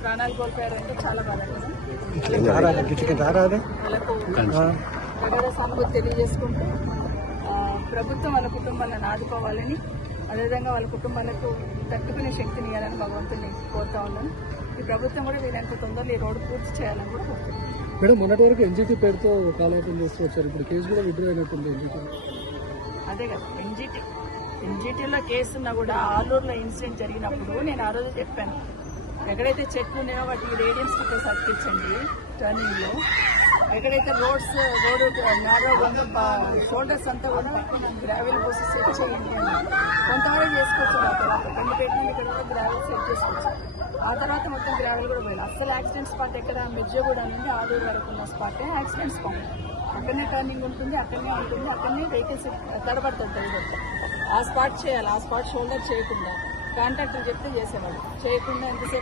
ప్రాణాలు కోల్పోయారంటే చాలా బాధ. సానుభూతి తెలియజేసుకుంటూ ప్రభుత్వం వాళ్ళ కుటుంబాలను ఆదుకోవాలని, అదేవిధంగా వాళ్ళ కుటుంబాలకు తట్టుకునే శక్తిని ఇవ్వాలని భగవంతుని కోరుతా ఉన్నాను. ఈ ప్రభుత్వం కూడా వీళ్ళంత తొందరలో ఈ రోడ్డు పూర్తి చేయాలని కూడా కోరుతున్నాను. మేడం, మొన్నటి వరకు ఎన్జిటి పేరుతో కాలయాపన చేస్తూ వచ్చారు, ఇప్పుడు కేసు కూడా విత్డ్రా అయినట్టుంది ఎన్జిటి. అదే కదా, ఎన్జిటీలో కేసున్నా కూడా ఆలూరులో ఇన్సిడెంట్ జరిగినప్పుడు నేను ఆ రోజు చెప్పాను, ఎక్కడైతే చెట్లు ఉన్నాయో వాటికి రేడియం స్టిక్కర్స్ అతికించండి టర్నింగ్ లో, ఎక్కడైతే రోడ్డు నేరో షోల్డర్స్ అంతా కూడా గ్రావెల్ పోసి సెట్ చేయండి అని కొంతవరకు చేసుకోవచ్చు. ఆ తర్వాత కొన్ని పెట్టిన ఇక్కడ కూడా గ్రావెల్ సెట్ చేసుకోవచ్చు. ఆ తర్వాత మొత్తం గ్రావెల్ కూడా పోయాలి. అస్సలు యాక్సిడెంట్ స్పాట్ ఎక్కడ మిర్జగూడ నుండి ఆలూరు వరకు ఉన్న స్పాటే యాక్సిడెంట్ స్పాట్. అక్కడనే టర్నింగ్ ఉంటుంది, అక్కడనే వెహికల్స్ తడబడుతుంది. ఆ స్పాట్ చేయాలి. ఆ స్పాట్ షోల్డర్ చేయకుండా కాంట్రాక్టర్ చెప్తే చేసేవాళ్ళు, చేయకుండా ఎంతసేపు